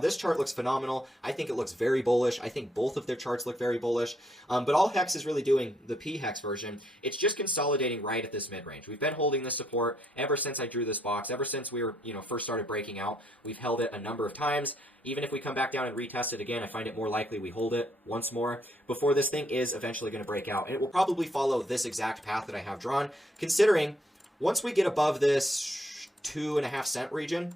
This chart looks phenomenal. I think it looks very bullish. I think both of their charts look very bullish. But all Hex is really doing, the P-Hex version, it's just consolidating right at this mid-range. We've been holding this support ever since I drew this box, ever since we were, first started breaking out. We've held it a number of times. Even if we come back down and retest it again, I find it more likely we hold it once more before this thing is eventually going to break out. And it will probably follow this exact path that I have drawn, considering once we get above this 2.5 cent region,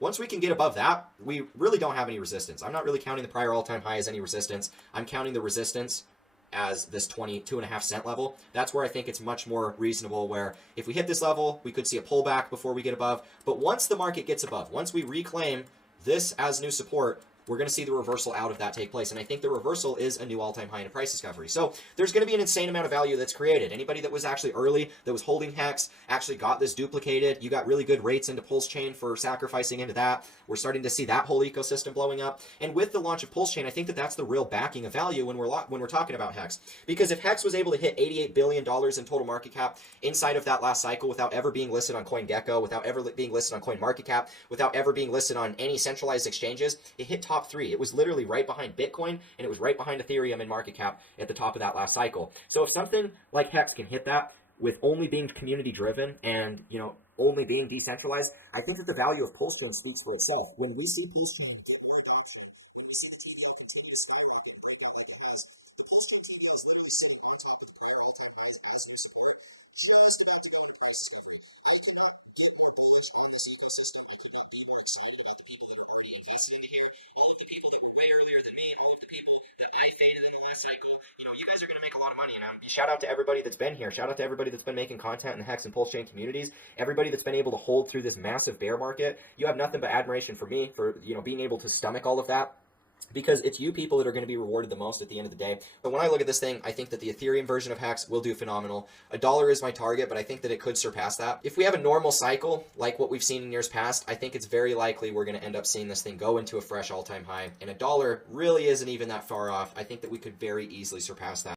once we can get above that, we really don't have any resistance. I'm not really counting the prior all-time high as any resistance. I'm counting the resistance as this 22.5 cent level. That's where I think it's much more reasonable, where if we hit this level, we could see a pullback before we get above. But once the market gets above, once we reclaim this as new support, we're going to see the reversal out of that take place. And I think the reversal is a new all-time high in a price discovery. So there's going to be an insane amount of value that's created. Anybody that was actually early, that was holding Hex, actually got this duplicated. You got really good rates into Pulse Chain for sacrificing into that. We're starting to see that whole ecosystem blowing up. And with the launch of Pulse Chain, I think that that's the real backing of value when we're talking about Hex. Because if Hex was able to hit $88 billion in total market cap inside of that last cycle without ever being listed on CoinGecko, without ever being listed on CoinMarketCap, without ever being listed on any centralized exchanges, it hit top 3. It was literally right behind Bitcoin, and it was right behind Ethereum in market cap at the top of that last cycle. So if something like Hex can hit that with only being community driven and, only being decentralized, I think that the value of Pulse Chain speaks for itself. When we see Pulse Chain all of the people that were way earlier than me, all of the people that I faded in the last cycle, you guys are going to make a lot of money. And shout out to everybody that's been here. Shout out to everybody that's been making content in the Hex and Pulse Chain communities. Everybody that's been able to hold through this massive bear market. You have nothing but admiration for me for, being able to stomach all of that, because it's you people that are going to be rewarded the most at the end of the day. But when I look at this thing, I think that the Ethereum version of Hex will do phenomenal. $1 is my target, but I think that it could surpass that. If we have a normal cycle, like what we've seen in years past, I think it's very likely we're going to end up seeing this thing go into a fresh all-time high. And $1 really isn't even that far off. I think that we could very easily surpass that.